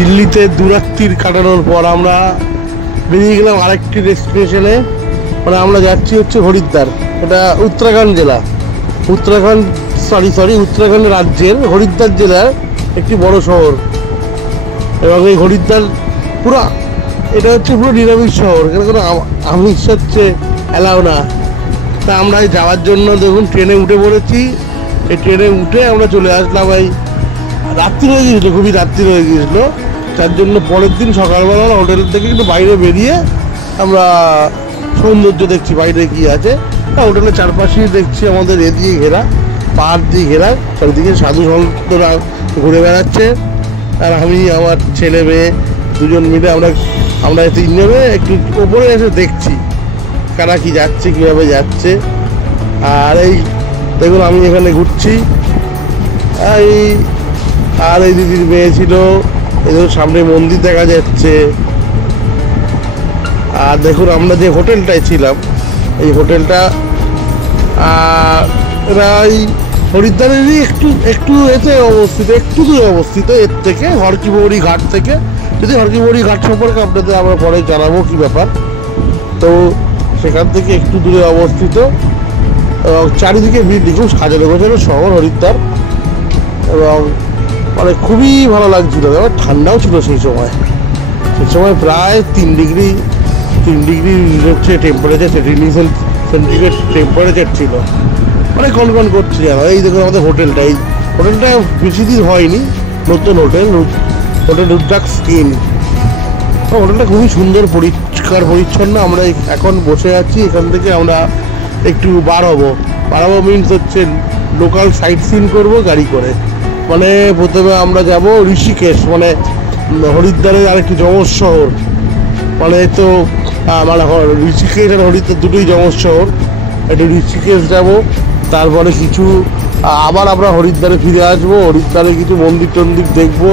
দিল্লিতে দুরাত্রির কাটানোর পর আমরা বেরিয়ে গেলাম আরেকটি ডেস্টিনেশনে। মানে আমরা যাচ্ছি হচ্ছে হরিদ্বার। এটা উত্তরাখণ্ড জেলা, উত্তরাখণ্ড রাজ্যের হরিদ্বার জেলার একটি বড় শহর। এবং এই হরিদ্বার পুরো এটা হচ্ছে পুরো নিরামিষ শহর, এখানে কোনো আমিষ হচ্ছে অ্যালাউ না। তা আমরা যাওয়ার জন্য দেখুন ট্রেনে উঠে পড়েছি। এই ট্রেনে উঠে আমরা চলে আসলাম। এই রাত্রি হয়ে গিয়েছিলো, খুবই রাত্রি হয়ে গিয়েছিলো, তার জন্য পরের দিন সকালবেলা হোটেল থেকে একটু বাইরে বেরিয়ে আমরা সৌন্দর্য দেখছি বাইরে কি আছে। হোটেলের চারপাশেই দেখছি আমাদের দিয়ে ঘেরা, পাহাড় দিয়ে ঘেরা, চারিদিকে সাধু সন্তরা ঘুরে বেড়াচ্ছে। আর আমি আমার ছেলে মেয়ে দুজন মিলে আমরা তিনজনে একটু ওপরে এসে দেখছি কারা কি যাচ্ছে, কীভাবে যাচ্ছে। আর এই দেখুন আমি এখানে ঘুরছি, আর এই দিদির মেয়ে ছিল। এদের সামনে মন্দির দেখা যাচ্ছে। আর দেখুন আমরা যে হোটেলটায় ছিলাম, এই হোটেলটা এই হরিদ্বারেরই একটু এতে অবস্থিত, একটু দূরে অবস্থিত এর থেকে, হরকি-পৌড়ি ঘাট থেকে। যদি হরকি-পৌড়ি ঘাট সম্পর্কে আপনাদের আমরা পরে জানাবো কি ব্যাপার। তো সেখান থেকে একটু দূরে অবস্থিত। এবং চারিদিকে ভিড়, দেখুন সাজানো গোছানো শহর হরিদ্বার। এবং মানে খুবই ভালো লাগছিল। এবার ঠান্ডাও ছিল সেই সময় প্রায় 3 ডিগ্রি হচ্ছে টেম্পারেচার, সেন্টিগ্রেড টেম্পারেচার ছিল। মানে কনকন করছে। এই দেখুন আমাদের হোটেলটা, এই হোটেলটা বেশি দিন হয়নি, নতুন হোটেল রুদ্রাক্ষ ইন। হোটেলটা খুবই সুন্দর, পরিষ্কার পরিচ্ছন্ন। আমরা এখন বসে আছি, এখান থেকে আমরা একটু বার হবো মিনস হচ্ছে লোকাল সাইট সিন করবো গাড়ি করে। মানে প্রথমে আমরা যাব ঋষিকেশ, মানে হরিদ্বারের আরেকটি যমজ শহর। মানে তো মানে ঋষিকেশ আর হরিদ্বার দুটোই যমজ শহর। একটু ঋষিকেশ যাব, তারপরে কিছু আবার আমরা হরিদ্বারে ফিরে আসবো। হরিদ্বারে কিছু মন্দির টন্দির দেখবো,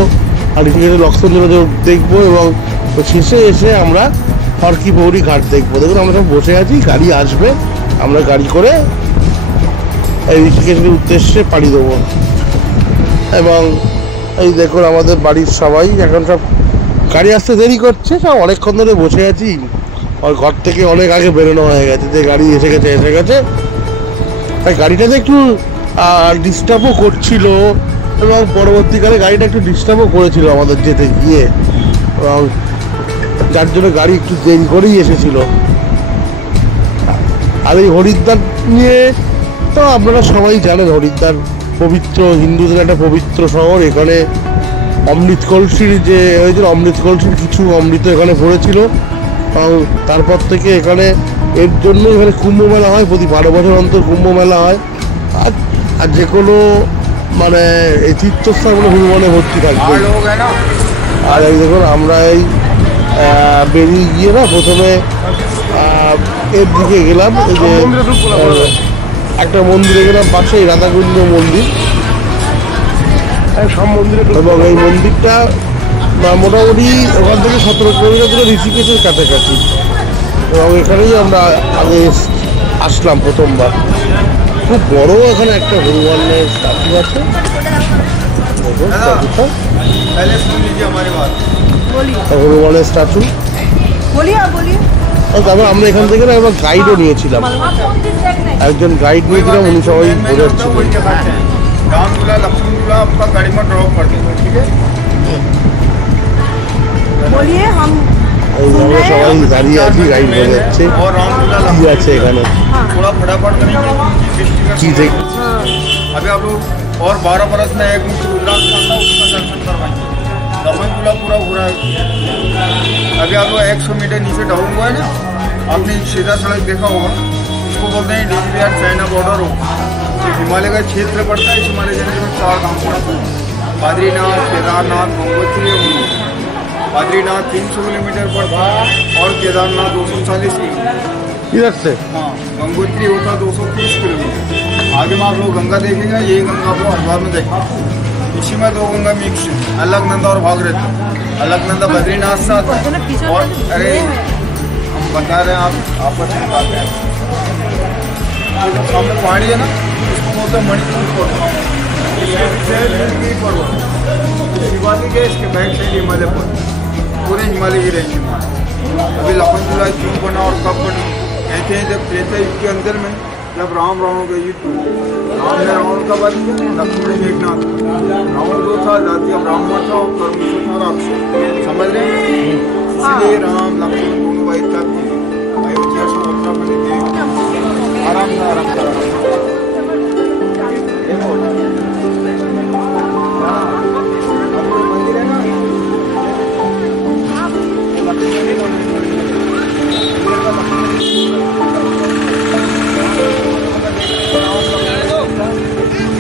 আর ঋষিকেশে লক্ষ্মণজোড়া দেখবো, এবং শেষে এসে আমরা হরকি-পৌড়ি ঘাট দেখবো। দেখুন আমরা সব বসে আছি, গাড়ি আসবে, আমরা গাড়ি করে এই ঋষিকেশের উদ্দেশ্যে পাড়ি দেবো। এবং এই দেখুন আমাদের বাড়ির সবাই এখন সব গাড়ি আসতে দেরি করছে, সব অনেকক্ষণ ধরে বসে আছি। আর ঘর থেকে অনেক আগে বেরোনো হয়ে গেছে, যে গাড়ি এসে গেছে। তাই গাড়িটাতে একটু ডিস্টার্বও করছিল, এবং পরবর্তীকালে গাড়িটা একটু ডিস্টার্বও করেছিল আমাদের যেতে গিয়ে, এবং যার জন্য গাড়ি একটু দেরি করেই এসেছিল। আর এই হরিদ্বার নিয়ে তো আপনারা সবাই জানেন, হরিদ্বার পবিত্র, হিন্দুদের একটা পবিত্র শহর। এখানে অমৃত কলসির যে হয়েছিল, অমৃত কলসির কিছু অমৃত এখানে পড়েছিল। এবং তারপর থেকে এখানে এর জন্য এখানে কুম্ভ মেলা হয়, প্রতি 12 বছর অন্তর কুম্ভ মেলা হয়। আর যে কোনো মানে এই তীর্থস্থানগুলো ভগবানে ভর্তি থাকবে। আর এই দেখুন আমরা এই বেরিয়ে গিয়ে না প্রথমে এর দিকে গেলাম, এই যে একটা মন্দিরে গেলাম পাশেই, রাধাকুণ্ড মন্দির। সব মন্দিরে, এবং এই মন্দিরটা মোটামুটি ওখান থেকে 17 কিলোমিটার দূরে ঋষিকেশের কাছাকাছি। এবং এখানেই আমরা আগে আসলাম প্রথমবার। খুব বড় এখানে একটা হনুমানের স্ট্যাচু আছে, হনুমানের স্ট্যাচু। তারপর আমরা এখান থেকে না একবার গাইডও নিয়েছিলাম, একজন গাইড নিয়েছিলাম, উনি সবাই বোঝাচ্ছিলেন। সবাই দাঁড়িয়ে আছি, গাইড বোঝাচ্ছে কি আছে এখানে, কি দেখ। अभी आप लोग और 12 बरस में एक रुद्राक्ष आता है, उसका दर्शन करवाएंगे। दमनपुरा पूरा घूरा। अभी आप लोग 100 मीटर नीचे डाउन हुआ है ना, आपने सीधा सड़क देखा होगा, इसको बोलते हैं न्यूजीलैंड चाइना बॉर्डर हो। हिमालय का क्षेत्र पड़ता है। हिमालय क्षेत्र में 4 गाँव पड़ता है, बद्रीनाथ, केदारनाथ, गंगोत्री। बद्रीनाथ 300 किलोमीटर पड़ता है, और केदारनाथ 240 किलोमीटर इधर से। हाँ, गंगोत्री होता 230 किलोमीटर। आगे में आप लोग गंगा देखेगा, ये गंगा आपको हरिद्वार में देखेगा। इसी में 2 गंगा मिक्स है, अलकनंदा और भागीरथी। अलकनंदा बद्रीनाथ से आता है, और अरे हम बता रहे हैं, आप बताते हैं। सामने पहाड़ी है ना, इसको बोलते हैं मणिपुर पर्वत। शिवालिक है, इसके बैक साइड हिमालय पर पूरे हिमालय की रेंज में। अभी लखन झूला क्यों बना और कब बना कहते हैं, जब त्रेता युग के अंदर में जब राम रावण का युद्ध हुआ, राम ने रावण का वध किया, लक्ष्मण ने मेघनाथ। रावण जो था जाति अब ब्राह्मण था और कर्म जो था राक्षस, समझ रहे हैं? इसलिए राम लक्ष्मण दोनों भाई तक अयोध्या से उत्तराखंड के आराम से मंदिर है ना,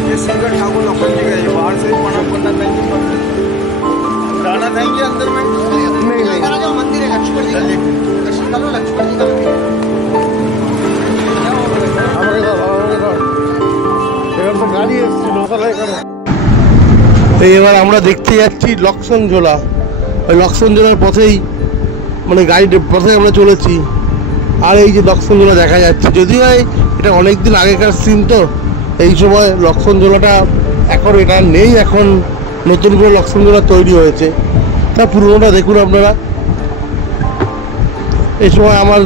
ये सिंगर ठाकुर लखन जी गए, बाहर से प्रणाम करना चाहेंगे, जाना चाहेंगे अंदर में? नहीं जो मंदिर है लक्ष्मण जी का, दर्शन कर लो लक्ष्मण जी का मंदिर। এবার আমরা দেখতে যাচ্ছি লক্ষ্মণ ঝোলা। ওই লক্ষ্মণ ঝোলার পথেই মানে গাড়ির পথে আমরা চলেছি। আর এই যে লক্ষ্মণ ঝোলা দেখা যাচ্ছে, যদিও এটা অনেকদিন আগেকার সিন, তো এই সময় লক্ষ্মণ ঝোলাটা এখন এটা নেই, এখন নতুন করে লক্ষ্মণ ঝোলা তৈরি হয়েছে। তা পুরোনোটা দেখুন আপনারা। এই সময় আমার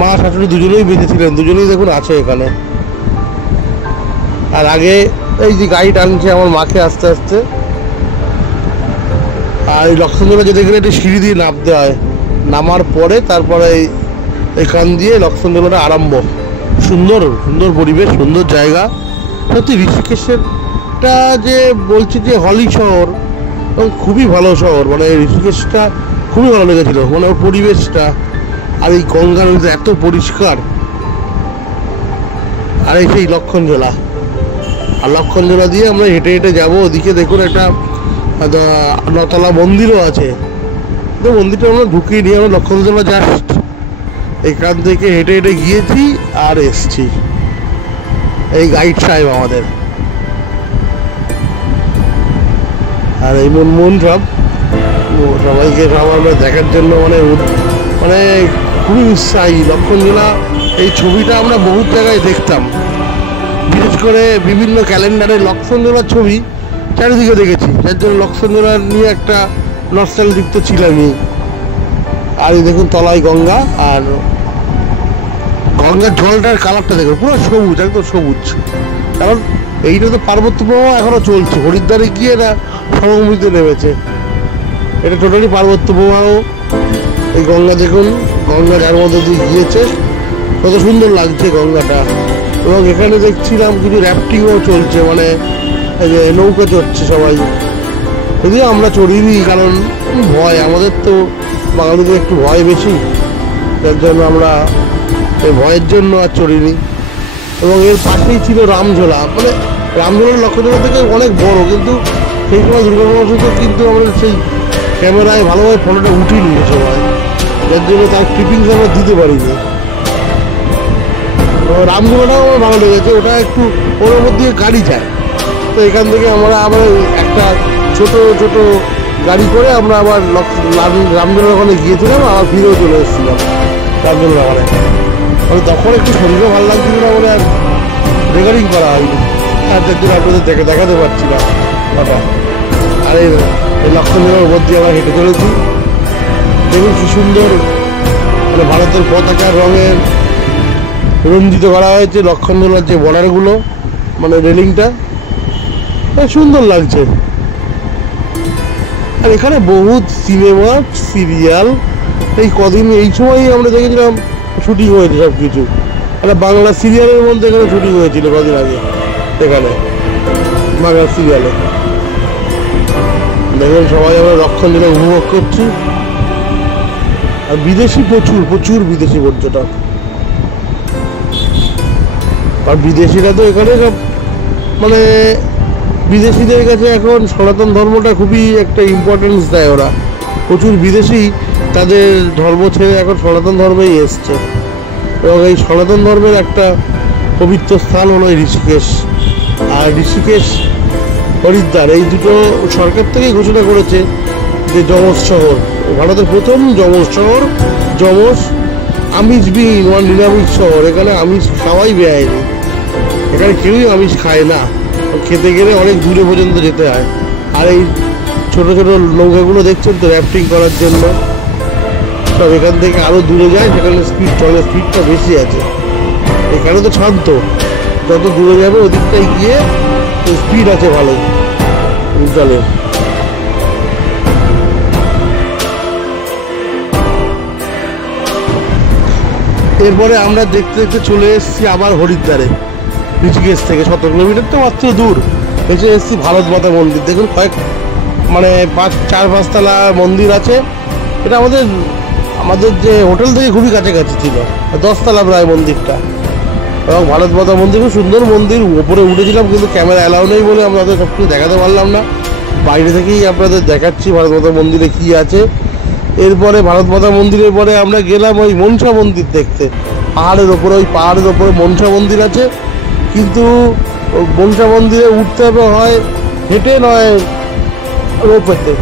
মা শাশুড়ি দুজনেই বেঁচেছিলেন, দুজনেই দেখুন আছে এখানে। আর আগে এই যে গাড়ি টানছে আমার মাকে আস্তে আস্তে। আর এই লক্ষ্মণ ঝোলা যেতে গেলে একটি সিঁড়ি দিয়ে নামতে হয়, নামার পরে তারপরে এখান দিয়ে লক্ষ্মণ ঝোলাটা আরম্ভ। সুন্দর সুন্দর পরিবেশ, সুন্দর জায়গা। সত্যি ঋষিকেশটা যে বলছি যে হলি শহর, এবং খুবই ভালো শহর, মানে ঋষিকেশটা খুবই ভালো লেগেছিল, মানে ওর পরিবেশটা। আর এই গঙ্গা নদীতে এত পরিষ্কার। আর এই সেই লক্ষ্মণ ঝোলা, আর লক্ষ্মণ ঝোলা দিয়ে আমরা হেঁটে হেঁটে যাবো। ওদিকে দেখুন একটা নতলা মন্দিরও আছে, তো মন্দিরটা আমরা ঢুকিয়ে নিয়ে আমরা লক্ষ্মণ ঝোলা জাস্ট এখান থেকে হেঁটে হেঁটে গিয়েছি আর এসছি। এই গাইড সাহেব আমাদের, আর এই মন সব সবাইকে সব আমরা দেখার জন্য মানে মানে খুবই উৎসাহী। লক্ষ্মণ ঝোলা এই ছবিটা আমরা বহু জায়গায় দেখতাম, বিশেষ করে বিভিন্ন ক্যালেন্ডারে লক্ষ্মণ ঝোলার ছবি চারিদিকে দেখেছি, যার জন্য লক্ষ্মণ ঝোলা নিয়ে একটা নস্টালজিক তো ছিলামই। আর এই দেখুন তলায় গঙ্গা, আর গঙ্গার জলটার কালারটা দেখুন পুরো সবুজ, একদম সবুজ। কারণ এইটা তো পার্বত্য প্রবাহ এখনো চলছে, হরিদ্বারে গিয়ে না সমভূমিতে নেমেছে, এটা টোটালি পার্বত্য প্রবাহ। এই গঙ্গা দেখুন, গঙ্গা যার মধ্যে দিয়ে গিয়েছে, কত সুন্দর লাগছে গঙ্গাটা। এবং এখানে দেখছিলাম কিছু র্যাফটিংও চলছে, মানে এই যে নৌকা চড়ছে সবাই, যদিও আমরা চড়িনি, কারণ ভয়, আমাদের তো বাঙালিদের একটু ভয় বেশি, যার জন্য আমরা এই ভয়ের জন্য আর চড়িনি। এবং এর পাশেই ছিল রামঝোলা, মানে রামঝোলার লক্ষ্মণঝোলা থেকে অনেক বড়, কিন্তু সেই সময় দুর্গাবশত কিন্তু আমরা সেই ক্যামেরায় ভালোভাবে ফটোটা উঠিনি এই সময়, যার জন্য তার ক্লিপিংস আমরা দিতে পারিনি। রামঝোলাটাও আমার ভালো লেগেছে, ওটা একটু ওর মধ্যে গাড়ি যায়, তো এখান থেকে আমরা আবার একটা ছোট ছোট গাড়ি করে আমরা আবার রামঝোলার ওখানে গিয়েছিলাম, আবার ফিরেও চলে এসেছিলাম রামঝোলার ওখানে। মানে তখন একটু শরীরও ভালো লাগছিল না বলে আর রেকর্ডিং করা হয়নি, আর তার জন্য আপনাদের দেখাতে পারছি না কথা। আর এই লক্ষ্মণ ঝোলার উপর দিয়ে আমরা হেঁটে চলেছি, দেখুন কি সুন্দর, মানে ভারতের পতাকার রঙের রঞ্জিত করা হয়েছে লক্ষ্মণ ঝোলার যে বর্ডারগুলো, মানে রেলিংটা সুন্দর লাগছে। আর এখানে বহুত সিনেমা সিরিয়াল এই কদিন এই সময়ই আমরা দেখেছিলাম শুটিং হয়েছে সব কিছু। একটা বাংলা সিরিয়ালের মধ্যে এখানে শুটিং হয়েছিল কদিন আগে, এখানে বাংলা সিরিয়ালে। দেখুন সবাই আমরা লক্ষ্মণ ঝোলা উপভোগ করছি। আর বিদেশি প্রচুর প্রচুর বিদেশি পর্যটক, আর বিদেশিরা তো এখানে সব মানে বিদেশিদের কাছে এখন সনাতন ধর্মটা খুবই একটা ইম্পর্টেন্স দেয় ওরা। প্রচুর বিদেশি তাদের ধর্ম ছেড়ে এখন সনাতন ধর্মেই এসছে, এবং এই সনাতন ধর্মের একটা পবিত্র স্থান হলো ঋষিকেশ। আর ঋষিকেশ হরিদ্বার এই দুটো সরকার থেকেই ঘোষণা করেছে যে যমজ শহর, ভারতের প্রথম যমজ শহর। যমজ আমিষবিহীন বা নিরামিষ শহর, এখানে আমিষ খাওয়াই বেআইনি, এখানে কেউই আমিষ খায় না, খেতে গেলে অনেক দূরে পর্যন্ত যেতে হয়। আর এই ছোট ছোট নৌকাগুলো দেখছেন তো র্যাফটিং করার জন্য, সব এখান থেকে আরো দূরে যায়, সেখানে স্পিড চলে, স্পিডটা বেশি আছে। এখানে তো শান্ত, যত দূরে যাবে ওদিকটায় গিয়ে স্পিড আছে ভালো চলে। এরপরে আমরা দেখতে দেখতে চলে এসেছি আবার হরিদ্বারে, ঋষিকেশ থেকে 17 কিলোমিটার তো মাত্র দূর। এসে এসেছি ভারত মাতা মন্দির। দেখুন মানে 4-5 তলা মন্দির আছে। এটা আমাদের যে হোটেল থেকে খুবই কাছাকাছি ছিল, 10 তলা প্রায় মন্দিরটা। এবং ভারত মাতা মন্দির খুব সুন্দর মন্দির। ওপরে উঠেছিলাম কিন্তু ক্যামেরা অ্যালাউ নেই বলে আমরা সব কিছু দেখাতে পারলাম না। বাইরে থেকেই আপনাদের দেখাচ্ছি ভারত মাতা মন্দিরে কি আছে। এরপরে ভারত মাতা মন্দিরের পরে আমরা গেলাম ওই মনসা মন্দির দেখতে। পাহাড়ের ওপরে মনসা মন্দির আছে, কিন্তু মনসা মন্দিরে উঠতে হবে হয় হেঁটে নয় রোপেতে,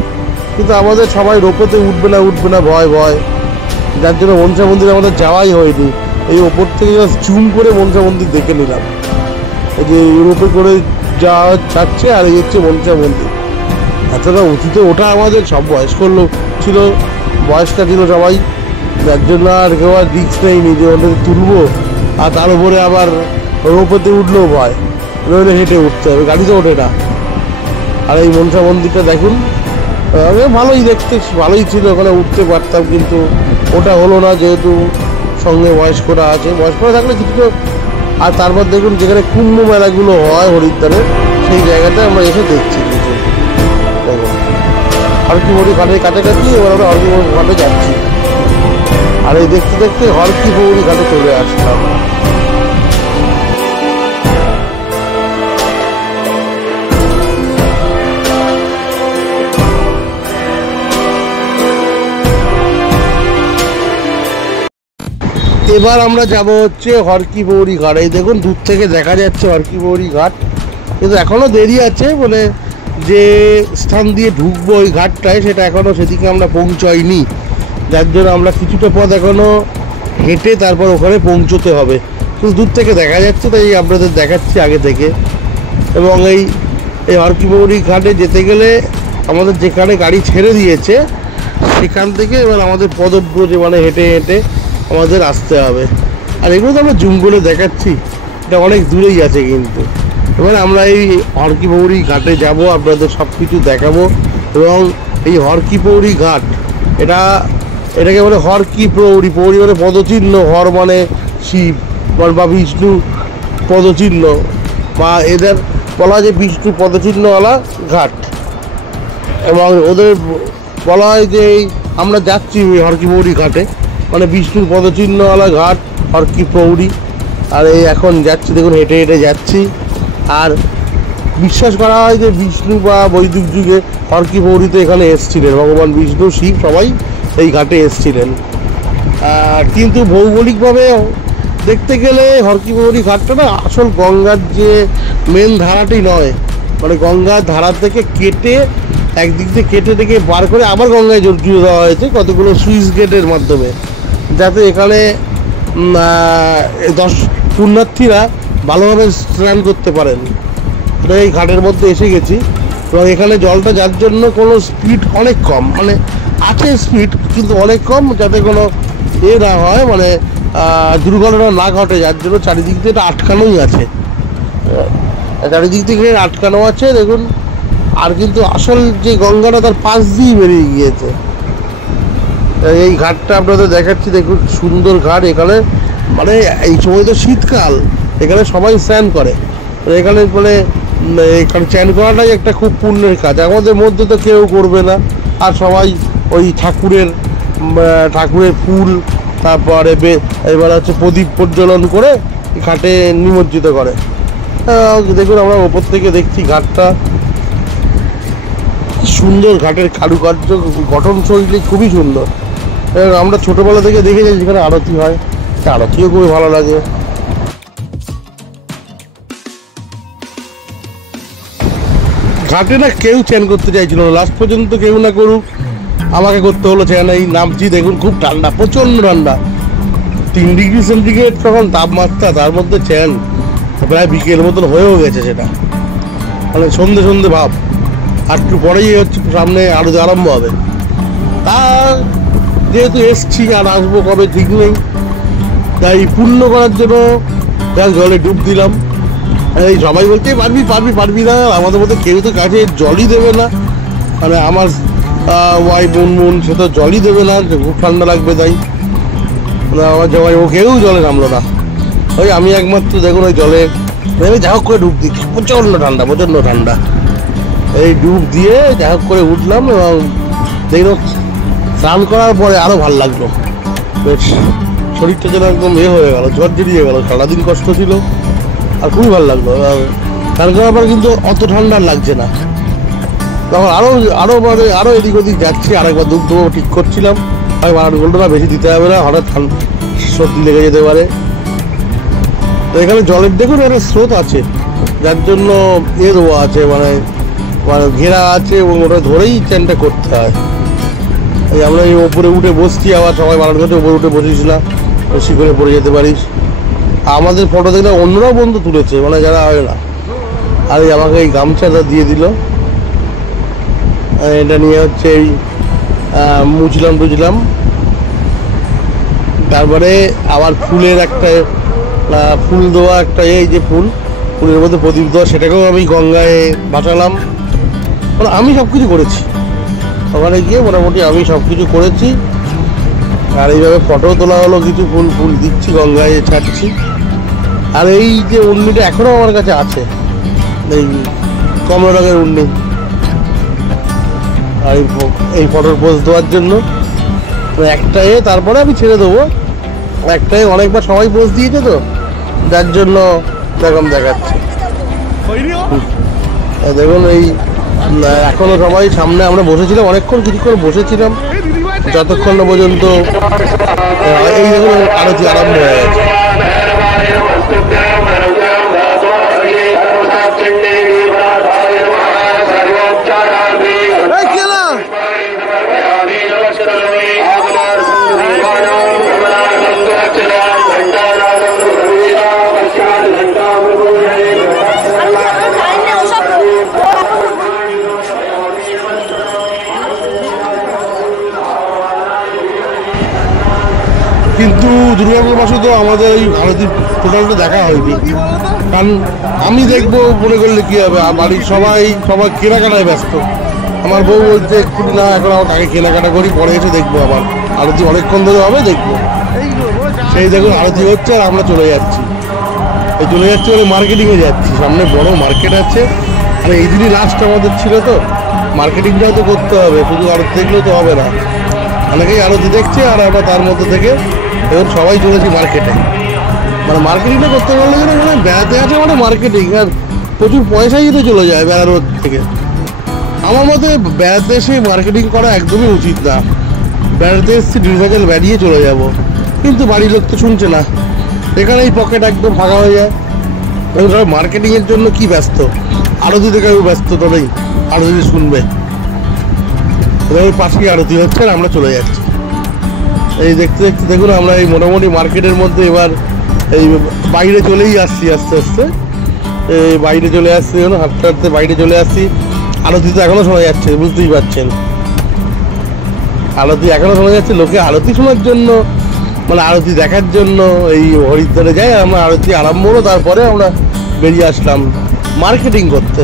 কিন্তু আমাদের সবাই রোপেতে উঠবে না ভয়, যার জন্য মনসা মন্দিরে আমাদের যাওয়াই হয়নি। এই ওপর থেকে জুম করে মনসা মন্দির দেখে নিলাম, এই যে রোপে করে যাচ্ছে, আর এই হচ্ছে মনসা মন্দির। এতটা উঁচুতে ওঠা আমাদের সব বয়স্ক লোক ছিল, বয়স্কা ছিল সবাই, যার জন্য আর কেউ আর রিস্ক নেয়নি যে ওটাকে তুলবো। আর তার উপরে আবার রোপেতে উঠলেও ভয়, নইলে হেঁটে উঠতে হবে, গাড়িতে ওঠে না। আর এই মনসা মন্দিরটা দেখুন, ভালোই দেখতে, ভালোই ছিল, ওখানে উঠতে পারতাম, কিন্তু ওটা হলো না যেহেতু সঙ্গে বয়স্করা আছে। বয়স্করা থাকলে কিছু। আর তারপর দেখুন যেখানে কুম্ভ মেলাগুলো হয় হরিদ্বারে, সেই জায়গাটা আমরা এসে দেখছি কিছু। দেখুন হরকি ঘাটের কাছাকাছি, এবার আমরা হরকি ঘাটে যাচ্ছি। আর এই দেখতে দেখতে হরকি পৌরি ঘাটে চলে আসলাম। এবার আমরা যাব হচ্ছে হরকি পৌরি ঘাট। এই দেখুন দূর থেকে দেখা যাচ্ছে হরকি পৌরি ঘাট, কিন্তু এখনো দেরি আছে, বলে যে স্থান দিয়ে ঢুকবো ওই ঘাটটায় সেটা এখনো সেদিকে আমরা পৌঁছাইনি, যার জন্য আমরা কিছুটা পথ এখনো হেঁটে তারপর ওখানে পৌঁছতে হবে। কিন্তু দূর থেকে দেখা যাচ্ছে, তাই আপনাদের দেখাচ্ছি আগে থেকে। এবং এই হরকি পৌরি ঘাটে যেতে গেলে আমাদের যেখানে গাড়ি ছেড়ে দিয়েছে সেখান থেকে এবার আমাদের পদব্রজে মানে হেঁটে হেঁটে আমাদের আসতে হবে। আর এগুলো তো আমরা জুম করে দেখাচ্ছি, এটা অনেক দূরেই আছে। কিন্তু এবার আমরা এই হরকি পৌরি ঘাটে যাব, আপনাদের সব কিছু দেখাবো। এবং এই হরকি পৌরি ঘাট, এটাকে বলে হরকি পৌরি। পৌরি মানে পদচিহ্ন, হর মানে শিব বা বিষ্ণু পদচিহ্ন, বা এদের বলা হয় যে বিষ্ণু পদচিহ্নওয়ালা ঘাট। এবং ওদের বলা হয় যে আমরা যাচ্ছি হরকি পৌরি ঘাটে, মানে বিষ্ণুর পদচিহ্নওয়ালা ঘাট হরকি পৌরি। আর এই এখন যাচ্ছি, দেখুন হেঁটে হেঁটে যাচ্ছি। আর বিশ্বাস করা হয় যে বিষ্ণু বা বৈদিক যুগে হরকি পৌরিতে এখানে এসেছিলেন, ভগবান বিষ্ণু শিব সবাই এই ঘাটে এসেছিলেন। কিন্তু ভৌগোলিকভাবে দেখতে গেলে হরকি পৌরি ঘাটটা না আসল গঙ্গার যে মেন ধারাটি নয়, মানে গঙ্গার ধারা থেকে কেটে একদিক দিয়ে কেটে থেকে বার করে আবার গঙ্গায় জুড়ে দেওয়া হয়েছে কতগুলো সুইচ গেটের মাধ্যমে, যাতে এখানে পুণ্যার্থীরা ভালোভাবে স্নান করতে পারেন। এই ঘাটের মধ্যে এসে গেছি, এবং এখানে জলটা যার জন্য কোনো স্পিড অনেক কম, মানে আছে স্পিড কিন্তু অনেক কম, যাতে কোনো না হয়, মানে দুর্ঘটনা না ঘটে, যার জন্য চারিদিক দিয়ে এটা আটকানোই আছে, চারিদিক থেকে আটকানো আছে। দেখুন, আর কিন্তু আসল যে গঙ্গাটা তার পাশ দিয়েই বেরিয়ে গিয়েছে। এই ঘাটটা আপনাদের দেখাচ্ছি, দেখুন সুন্দর ঘাট। এখানে মানে এই সময় তো শীতকাল, এখানে সবাই স্নান করে, এখানে মানে এখানে স্নান করাটাই একটা খুব পুণ্যের কাজ। আমাদের মধ্যে তো কেউ করবে না, আর সবাই ওই ঠাকুরের ফুল, তারপরে এবার হচ্ছে প্রদীপ প্রজ্বলন করে ঘাটে নিমজ্জিত করে। দেখুন আমরা ওপর থেকে দেখছি ঘাটটা সুন্দর, ঘাটের কারুকার্য গঠন শৈলী খুবই সুন্দর। আমরা ছোটবেলা থেকে দেখে যাই যেখানে আরতি হয়, আরতিও খুবই ভালো লাগে। ঘাটে না কেউ চ্যান করতে চাইছিল না, লাস্ট পর্যন্ত কেউ না করুক আমাকে করতে হলো চ্যান। এই নামছি, দেখুন খুব ঠান্ডা, প্রচণ্ড ঠান্ডা, 3 ডিগ্রি সেন্টিগ্রেড তখন তাপমাত্রা, তার মধ্যে চ্যান প্রায় বিকেল মতন হয়েও গেছে, সেটা মানে সন্ধে ভাব। আর একটু পরেই হচ্ছে সামনে আরতি আরম্ভ হবে। তা যেহেতু এসছি আর আসবো কবে ঠিক নেই, তাই পূর্ণ করার জন্য জলে ডুব দিলাম। এই সবাই বলতে পারবি পারবি পারবি না, আমাদের মধ্যে কেউ তো কাছে জলই দেবে না, মানে আমার ওয়াই বোন সে তো জলই দেবে না, খুব ঠান্ডা লাগবে তাই আমার জামাই ও কেউ জলে নামলো না। ওই আমি একমাত্র দেখুন ওই জলে নেমে যা হোক করে ডুব দিচ্ছি, প্রচণ্ড ঠান্ডা। এই ডুব দিয়ে যা হোক করে উঠলাম এবং দেখলাম স্নান করার পরে আরও ভালো লাগলো, বেশ শরীরটা যেন একদম হয়ে গেল, জ্বর জড়িয়ে গেল, সারাদিন কষ্ট ছিল আর খুবই ভালো লাগলো। স্নান করার পর কিন্তু অত ঠান্ডা লাগছে না। তখন আরও এদিক ওদিক যাচ্ছি, আরেকবার দুধ দেবো ঠিক করছিলাম, আমি বানান বলতো না বেশি দিতে হবে না, হঠাৎ সর্দি লেগে যেতে পারে। তো এখানে জলের দেখুন একটা স্রোত আছে, যার জন্য দেওয়া আছে, মানে ঘেরা আছে এবং ওটা ধরেই চ্যানটা করতে হয়। এই আমরা এই ওপরে উঠে বসছি, আবার সবাই বানান করতে ওপরে উঠে বসেছিলাম, বেশি করে পড়ে যেতে পারিস। আমাদের ফটো দেখলে অন্যরাও বন্ধু তুলেছে, মানে যারা হয় না। আর এই আমাকে এই গামছাটা দিয়ে দিল, এটা নিয়ে হচ্ছে এই মুছলাম। তারপরে আবার ফুলের একটা ফুল দেওয়া একটা এই যে ফুলের মধ্যে প্রদীপ দেওয়া, সেটাকেও আমি গঙ্গায় বাঁচালাম। মানে আমি সব কিছু করেছি ওখানে গিয়ে, মোটামুটি আমি সব কিছু করেছি। আর এইভাবে ফটো তোলা হলো, কিছু ফুল দিচ্ছি গঙ্গায় ছাড়ছি। আর এই যে উন্নিটা এখনও আমার কাছে আছে, এই কমলা রঙের উন্নি, আর এই ফটোর পোজ দেওয়ার জন্য একটাই, তারপরে আমি ছেড়ে দেবো। একটাই অনেকবার সবাই পোজ দিয়েছে তো, যার জন্য এরকম দেখাচ্ছে। দেখুন এই এখনো সবাই সামনে, আমরা বসেছিলাম অনেকক্ষণ, কিছুক্ষণ বসেছিলাম যতক্ষণ না পর্যন্ত এই দেখুন আরতি আরম্ভ হয়ে গেছে। কিন্তু দুর্গাপুরবাসী আমাদের এই ভারতীয় টোটালটা দেখা হয়নি, কারণ আমি দেখবো মনে করলে কী হবে, আর বাড়ির সবাই কেনাকাটায় ব্যস্ত। আমার বউ বলছে না এখন আমার কাকে কেনাকাটা করি, পরে এসে দেখবো, আবার আরতি অনেকক্ষণ ধরে হবে দেখবো। সেই দেখুন আরতি হচ্ছে আর আমরা চলে যাচ্ছি মানে মার্কেটিংয়ে যাচ্ছি, সামনে বড় মার্কেট আছে। আর এই দিনই লাস্ট আমাদের ছিল, তো মার্কেটিংটাও তো করতে হবে, শুধু আরতি দেখলেও তো হবে না। অনেকেই আরতি দেখছে আর আমরা তার মধ্যে থেকে এখন সবাই চলেছি মার্কেটে। মানে মার্কেটিংটা করতে পারলে যেন মানে বেড়াতে আছে, মানে মার্কেটিং, আর প্রচুর পয়সাই তো চলে যায় বেড়ানোর থেকে। আমার মতে বেড়াতে এসে মার্কেটিং করা একদমই উচিত না। বেড়াতে এসেছি নির্বাচন বেরিয়ে চলে যাব, কিন্তু বাড়ির লোক তো শুনছে না, এখানেই পকেট একদম ফাঁকা হয়ে যায়। এবং সবাই মার্কেটিংয়ের জন্য কি ব্যস্ত, আরতি দেখে ব্যস্ত তো নেই, আরতি শুনবে। পাশেই আরতি হচ্ছে আর আমরা চলে যাচ্ছি। এই দেখতে দেখতে দেখুন আমরা এই মোটামুটি মার্কেটের মধ্যে এবার এই বাইরে চলেই আসছি, আস্তে আস্তে এই বাইরে চলে আসছি, হাঁটতে হাঁটতে বাইরে চলে আসছি। আরতি তো এখনো শোনা যাচ্ছে, বুঝতেই পারছেন, আরতি এখনো শোনা যাচ্ছে। লোকে আরতি শোনার জন্য, মানে আরতি দেখার জন্য এই হরিদ্বারে যাই। আমরা আরতি আরম্ভ হলো, তারপরে আমরা বেরিয়ে আসলাম মার্কেটিং করতে।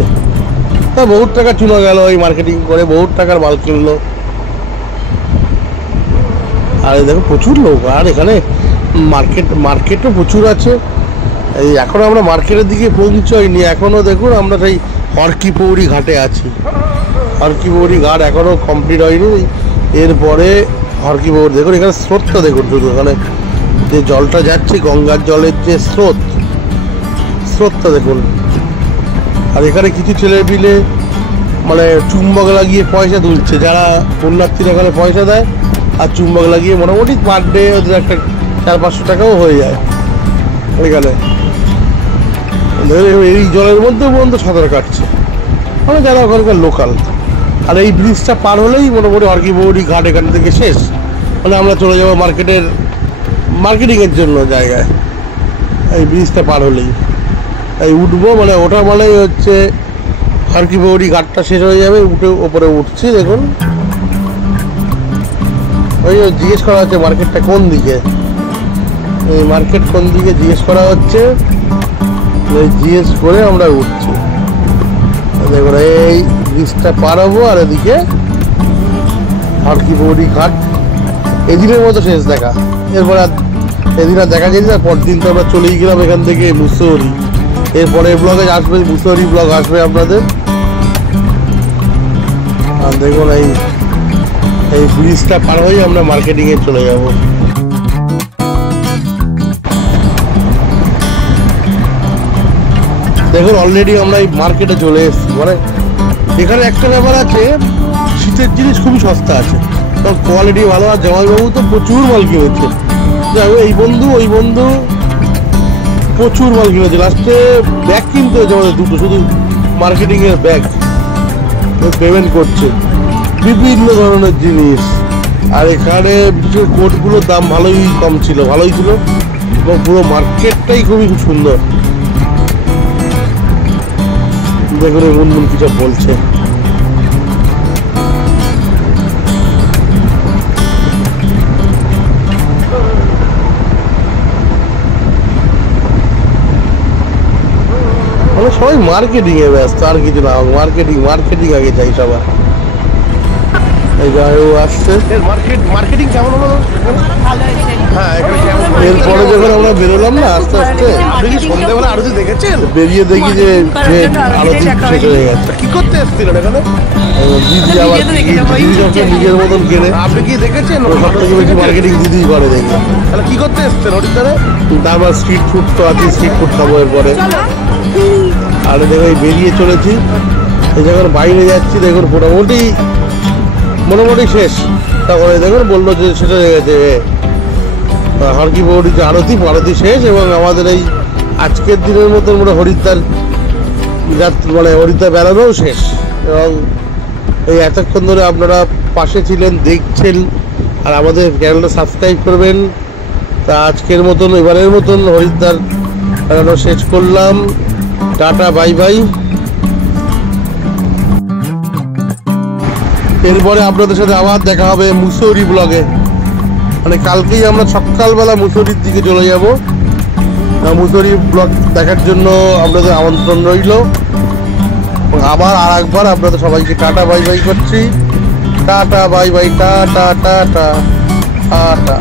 তা বহুত টাকা চুনো গেল এই মার্কেটিং করে, বহুত টাকার মাল কিনলো। আর দেখো প্রচুর লোক, আর এখানে মার্কেটও প্রচুর আছে। এই এখনও আমরা মার্কেটের দিকে পৌঁছাইনি, এখনও দেখুন আমরা সেই হরকিপৌরি ঘাটে আছি। হরকিপৌরি ঘাট এখনও কমপ্লিট হয়নি, এরপরে হরকিপৌরি। দেখুন এখানে স্রোতটা দেখুন, শুধু এখানে যে জলটা যাচ্ছে, গঙ্গার জলের যে স্রোতটা দেখুন। আর এখানে কিছু ছেলে মিলে মানে চুম্বক লাগিয়ে পয়সা তুলছে, যারা পুণ্যার্থীরা এখানে পয়সা দেয় আর চুম্বক লাগিয়ে মোটামুটি পার ডে ওদের একটা 400-500 টাকাও হয়ে যায় এখানে। এই জলের মধ্যে পর্যন্ত সাঁতার কাটছে, মানে যারা ওখানকার লোকাল। আর এই ব্রিজটা পার হলেই মোটামুটি হরকিপৌরি ঘাট এখান থেকে শেষ, মানে আমরা চলে যাবো মার্কেটিংয়ের জন্য জায়গায়। এই ব্রিজটা পার হলেই এই উঠবো, মানে ওটা মানে হচ্ছে হরকি বৌরি ঘাটটা শেষ হয়ে যাবে, উঠে ওপরে উঠছি। দেখুন ওই জিজ্ঞেস করা হচ্ছে মার্কেটটা কোন দিকে, এই মার্কেট কোন দিকে জিজ্ঞেস করা হচ্ছে, জিজ্ঞেস করে আমরা উঠছি। দেখুন এই ব্রিজটা পার হবো, আর এদিকে হরকি বৌরি ঘাট। এদিনের মতো শেষ দেখা, এরপর আর এদিন আর দেখা যায় না। পরের দিন তো আমরা চলেই গেলাম এখান থেকে মুসৌরি। এরপরে ব্লগে আসবে মুসৌরি ব্লগ আসবে আপনাদের। আর দেখুন এই ব্রিজটা পার হয়ে আমরা মার্কেটিংয়ে চলে যাব। দেখুন অলরেডি আমরা এই মার্কেটে চলে এসেছি। মানে এখানে একটা ব্যাপার আছে, শীতের জিনিস খুবই সস্তা আছে, কারণ কোয়ালিটি ভালো। আর জামাইবাবু তো প্রচুর মাল কিনেছে, এই বন্ধু ওই বন্ধু প্রচুর মাল কিনেছে। লাস্টে ব্যাগ কিনতে হয়েছে আমাদের দুটো, শুধু মার্কেটিংয়ের ব্যাগ। পেমেন্ট করছে বিভিন্ন ধরনের জিনিস। আর এখানে বিশেষ কোটগুলোর দাম ভালোই কম ছিল, ভালোই ছিল, এবং পুরো মার্কেটটাই খুবই সুন্দর। দেখুন মুনমুন কিছু বলছে। মানে সবাই মার্কেটিং এ ব্যস্ত, আর কিছু না। মার্কেটিং আগে চাই সবার। এই যাই আসছে মার্কেটিং কেমন হলো? হ্যাঁ, এরপরে যখন আমরা বেরোলাম না আস্তে আস্তে, আপনি কি সন্ধ্যাবেলা আরতি দেখেছেন? বেরিয়ে দেখি যে আরতি শেষ হয়ে গেছে। কি করতে এসেছিলেন এখানে? দিদি আবার দিদি যখন নিজের মতন কেনে। আপনি কি দেখেছেন? সব থেকে বেশি মার্কেটিং দিদি করে দেখি। তাহলে কি করতে এসছেন হরিদ্বারে? তারপর স্ট্রিট ফুড তো আছে, স্ট্রিট ফুড খাবো এরপরে। আর দেখো বেরিয়ে চলেছি, এই যখন বাইরে যাচ্ছি দেখুন মোটামুটি শেষ। তারপরে দেখুন বললো যে শেষ হয়ে গেছে হরকি বৌরি যে আরতি শেষ। এবং আমাদের এই আজকের দিনের মতন হরিদ্বার মানে হরিদ্বার বেড়ানোও শেষ। এবং এই এতক্ষণ ধরে আপনারা পাশে ছিলেন, দেখছেন, আর আমাদের চ্যানেলটা সাবস্ক্রাইব করবেন। তা আজকের মতন এবারের মতন হরিদ্বার বেড়ানো শেষ করলাম। Tata, bye bye. এরপরে আপনাদের সাথে আবার দেখা হবে মুসৌরি ব্লগে। মানে কালকেই আমরা সকালবেলা মুসৌরির দিকে চলে যাব। মুসৌরি ব্লগ দেখার জন্য আপনাদের আমন্ত্রণ রইল। আবার আর একবার আপনাদের সবাইকে টাটা বাই বাই করছি। Tata bye bye, tata tata tata.